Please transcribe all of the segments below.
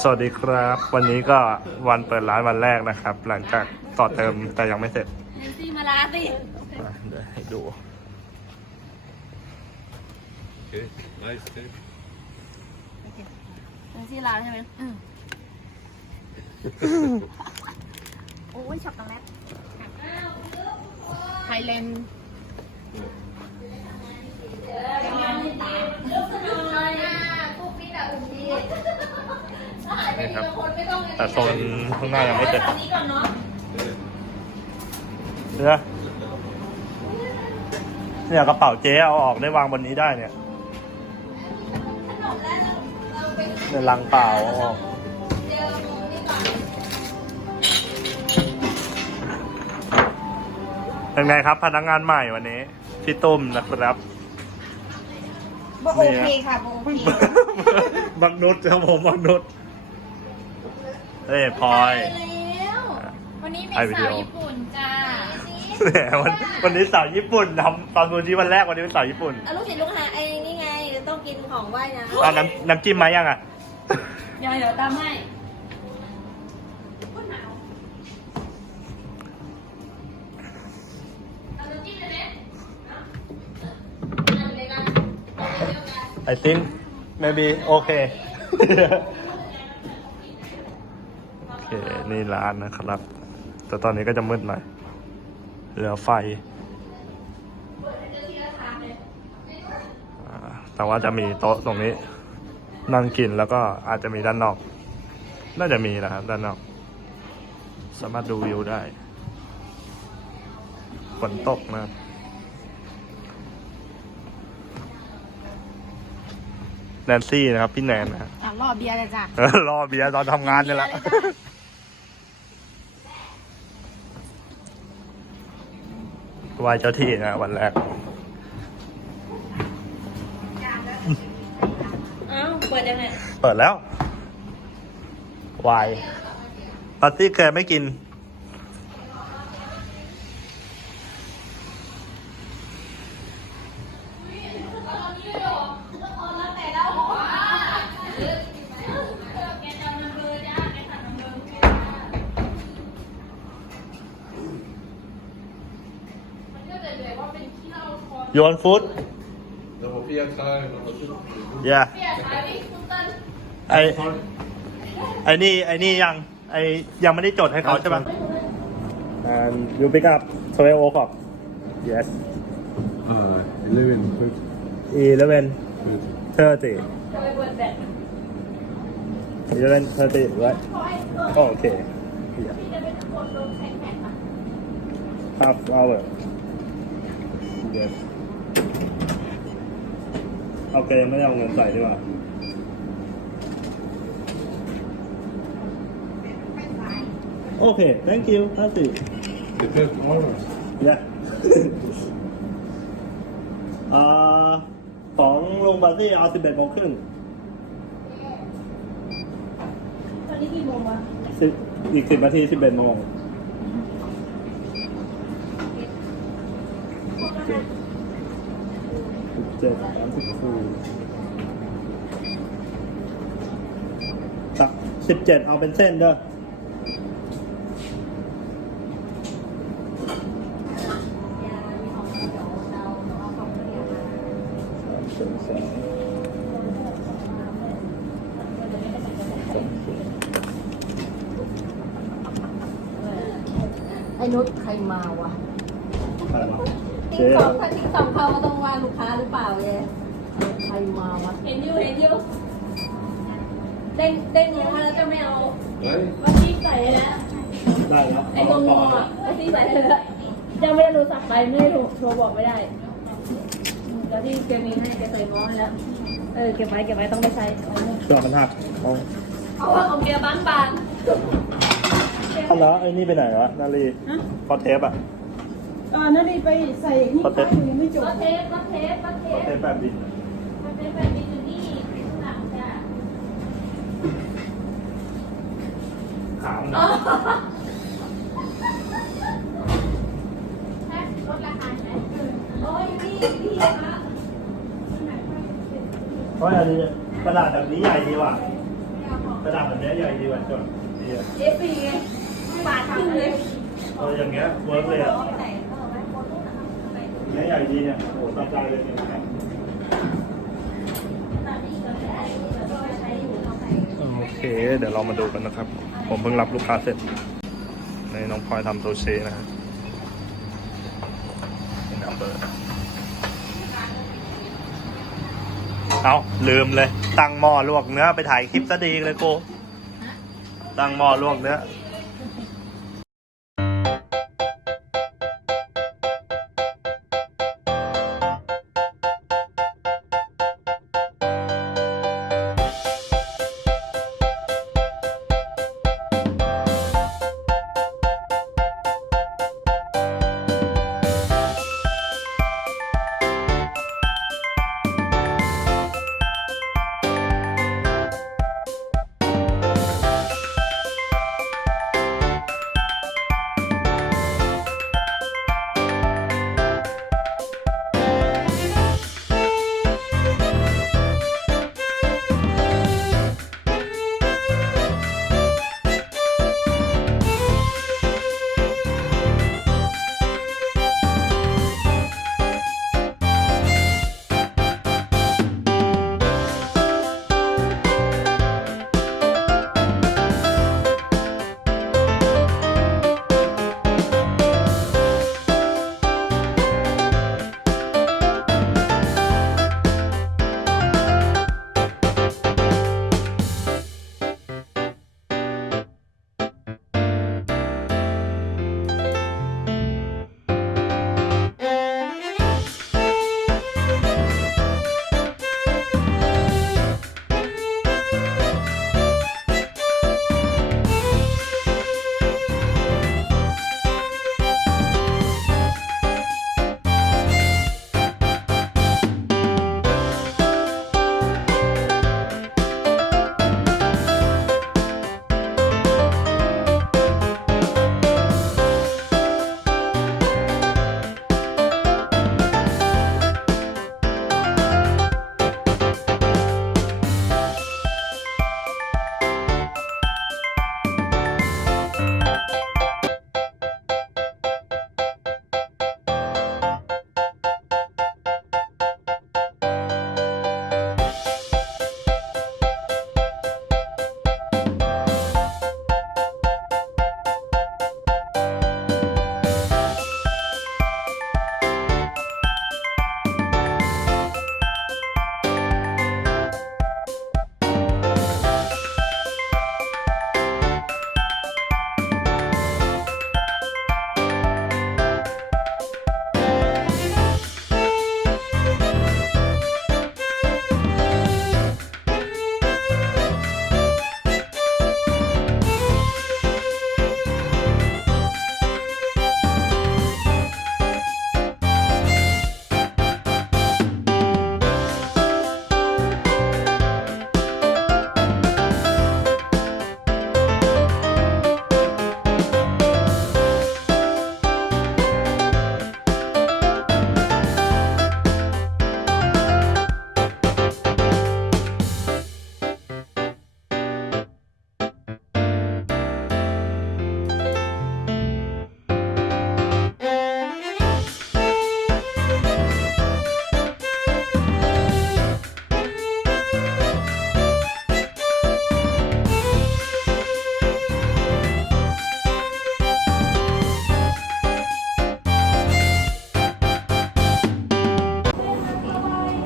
สวัสดีครับ วันนี้ก็วันเปิดร้านวันแรกนะครับ หลังจากต่อเติมแต่ยังไม่เสร็จเนนซี่มาลาสิอะเดี๋ยวให้ดู Okay, nice tape. เนนซี่ลาใช่ไหมอืมโอ้ยช็อกโกแลตไทยแลนด์ นี่ครับ แต่โซนข้างหน้ายังไม่เสร็จเนี่ยเนี่ยกระเป๋าเจ๊เอาออกได้วางบนนี้ได้เนี่ยเนี่ยลังเปล่าเอาออกเป็นไงครับพนักงานใหม่วันนี้พี่ตุ้มนะครับโอเคค่ะโอเคบังนุชครับผมบังนุช เอ้ยพลอย แล้ววันนี้เป็นถ่ายวิดีสาโอ วญี่ปุ่นจ้าแหมวันวันนี้สาวญี่ปุ่นทำตอนวันนี้วันแรกวันนี้เป็นสาวญี่ปุ่นเอาลูกศิษย์ลูกหาไอ้นี่ไงต้องกินของไหว้นะเอาน้ำน้ำจิ้มมายังอะ เดี๋ยวเดี๋ยวตามให้ I think maybe โอเคโอเค นี่ร้านนะครับ แต่ตอนนี้ก็จะมืดหน่อยเหลือไฟอ่าแต่ว่าจะมีโต๊ะตรงนี้ นั่งกินแล้วก็อาจจะมีด้านนอก น่าจะมีนะครับด้านนอก สามารถดูวิวได้ฝนตกนะครับแนนซี่นะครับ พี่แนนนะฮะอะรอเบียร์เลยจ้ะเออรอเบียร์ตอนทำงานนี่แหละ ไหวายเจ้าที่นะวันแรกเอ้าเปิดยังไง เปิดแล้ววายปาร์ตี้เคยไม่กิน You want food? Nummer 34, nummer 7. Yeah. ไอไอนี่ไอนี่ยังไอยังไม่ได้จดให้เขาใช่ปะ And you pick up 12 o'clock. Yes. Uh, 11, 11 30. 30. 11 30, right? Oh, okay. Yeah. Half hour. Yes. โอเคไม่ได้เอาเงินใส่ดีกว่าโอเค thank you 50 The first order. Yeah. อ่าของลุงบาซี่เอา11โมงครึ่งตอนนี้กี่โมงวะสิบอีกสิบนาทีสิบเอ็ดโมง สิบเจ็ดสามสิบสี่สิบเจ็ดเอาเป็นเส้นเด้อไอ้นุชใครมาวะ เจ๊งเหขรอองถ้าทิ้งสองเขาก็ต้องว่าลูกค้าหรือเปล่าเยใครมาวะเห็นอยู่เห็นอยู่เด้งเด้งลงมาแล้วจะไม่เอา Right? วัตที่ใส่แล้วได้แล้วไอ้ตรงงออะวัตที่ใส่แล้วยังไม่ได้รู้สักไปไม่ได้โทรโทรบอกไม่ได้แล้วที่เกมีให้แกใส่ง้อให้แล้วเออเก็บไว้เก็บไว้ต้องไปใช้เชือกมันหักเอาเพราะว่าของเบียร์บ้านบานเอาแล้วไอ้นี่ไปไหนวะนาลีพอเทปอะ เออนั่นดีไปใส่นี่ขอเทป้าปอยู่ยังไม่จบก็เทปก็เทปก็เทพอปเทปแบบบินมันเป็นแบบนี้อยู่นี่ข้างหลังจ้ะขามอ๋อลดราคาไหมโอ้ยนี่นี่ครับเพราะอันนี้กระดาษแบบนี้ใหญ่ดีว่ะไม่เอาของกระดาษแบบเนี้ยใหญ่ดีกว่าจดดีอะเอฟซีไงบาทครึ่งเลยเอออย่างเงี้ยเวิร์กเลยอะ เนี้ยใหญ่ดีเนี่ยโอ้ตาใจเลยเนี่ยโอเค เดี๋ยวเรามาดูกันนะครับ ผมเพิ่งรับลูกค้าเสร็จ ในน้องพลอยทำโซเชนะครับเป็นนัมเบอร์เอาลืมเลย ตั้งหม้อลวกเนื้อไปถ่ายคลิปซะดีเลยโกตั้งหม้อลวกเนื้อ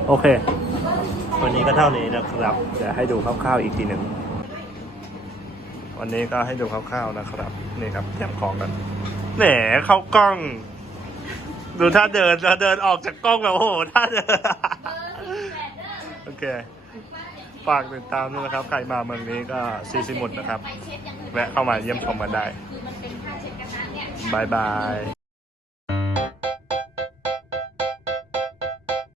โอเค วันนี้ก็เท่านี้นะครับเดี๋ยวให้ดูคร่าวๆอีกทีหนึ่งวันนี้ก็ให้ดูคร่าวๆนะครับ นี่ครับเตรียมของกันแหนเข้ากล้อง ดูถ้าเดินแล้วเดินออกจากกล้องแบบโอ้โหถ้าเดินโอเคฝากติดตามด้วยนะครับ ใครมาเมืองนี้ก็ซีซิมุดนะครับ แวะเข้ามาเยี่ยมชมกันได้บายบาย